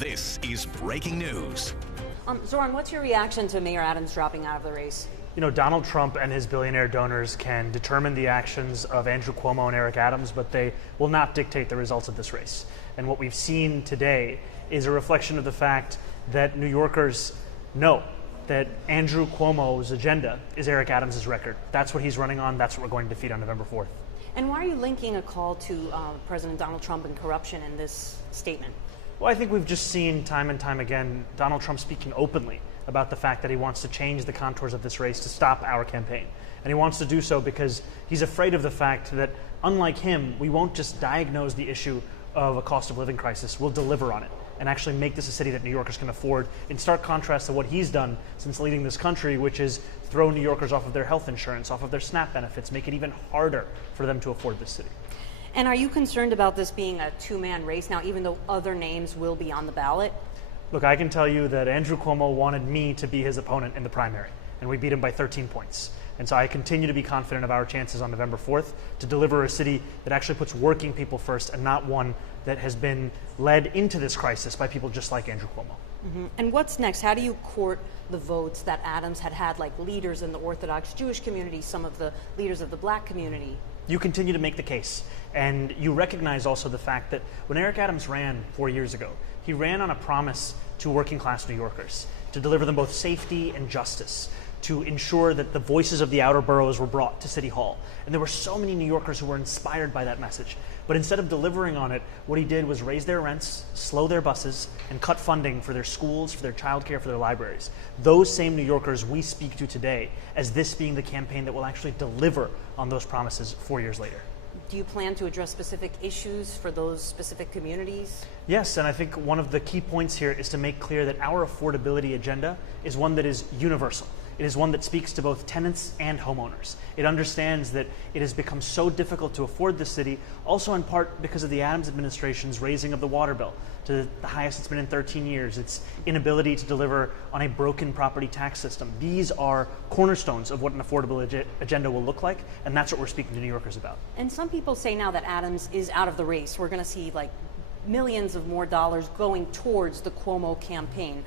This is breaking news. Zohran, what's your reaction to Mayor Adams dropping out of the race? You know, Donald Trump and his billionaire donors can determine the actions of Andrew Cuomo and Eric Adams, but they will not dictate the results of this race. And what we've seen today is a reflection of the fact that New Yorkers know that Andrew Cuomo's agenda is Eric Adams' record. That's what he's running on. That's what we're going to defeat on November 4th. And why are you linking a call to President Donald Trump and corruption in this statement? Well, I think we've just seen time and time again Donald Trump speaking openly about the fact that he wants to change the contours of this race to stop our campaign. And he wants to do so because he's afraid of the fact that, unlike him, we won't just diagnose the issue of a cost of living crisis, we'll deliver on it and actually make this a city that New Yorkers can afford, in stark contrast to what he's done since leading this country, which is throw New Yorkers off of their health insurance, off of their SNAP benefits, make it even harder for them to afford this city. And are you concerned about this being a two-man race now, even though other names will be on the ballot? Look, I can tell you that Andrew Cuomo wanted me to be his opponent in the primary, and we beat him by 13 points. And so I continue to be confident of our chances on November 4th to deliver a city that actually puts working people first and not one that has been led into this crisis by people just like Andrew Cuomo. Mm-hmm. And what's next? How do you court the votes that Adams had like leaders in the Orthodox Jewish community, some of the leaders of the Black community? You continue to make the case, and you recognize also the fact that when Eric Adams ran 4 years ago, he ran on a promise to working class New Yorkers to deliver them both safety and justice, to ensure that the voices of the outer boroughs were brought to City Hall. And there were so many New Yorkers who were inspired by that message. But instead of delivering on it, what he did was raise their rents, slow their buses, and cut funding for their schools, for their childcare, for their libraries. Those same New Yorkers we speak to today as this being the campaign that will actually deliver on those promises 4 years later. Do you plan to address specific issues for those specific communities? Yes, and I think one of the key points here is to make clear that our affordability agenda is one that is universal. It is one that speaks to both tenants and homeowners. It understands that it has become so difficult to afford the city, also in part because of the Adams administration's raising of the water bill to the highest it's been in 13 years, its inability to deliver on a broken property tax system. These are cornerstones of what an affordable agenda will look like, and that's what we're speaking to New Yorkers about. And some people say now that Adams is out of the race. We're going to see like millions of more dollars going towards the Cuomo campaign.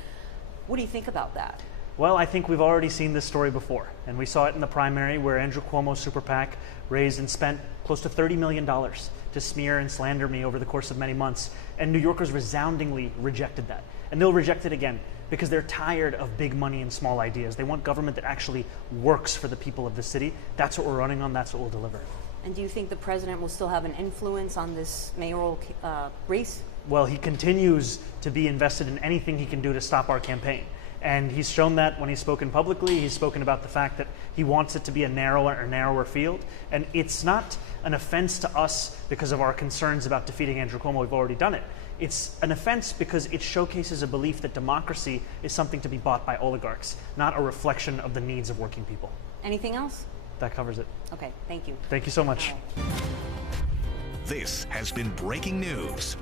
What do you think about that? Well, I think we've already seen this story before, and we saw it in the primary where Andrew Cuomo's super PAC raised and spent close to $30 million to smear and slander me over the course of many months, and New Yorkers resoundingly rejected that. And they'll reject it again because they're tired of big money and small ideas. They want government that actually works for the people of the city. That's what we're running on. That's what we'll deliver. And do you think the president will still have an influence on this mayoral race? Well, he continues to be invested in anything he can do to stop our campaign. And he's shown that when he's spoken publicly. He's spoken about the fact that he wants it to be a narrower field. And it's not an offense to us because of our concerns about defeating Andrew Cuomo. We've already done it. It's an offense because it showcases a belief that democracy is something to be bought by oligarchs, not a reflection of the needs of working people. Anything else? That covers it. Okay, thank you. Thank you so much. This has been breaking news.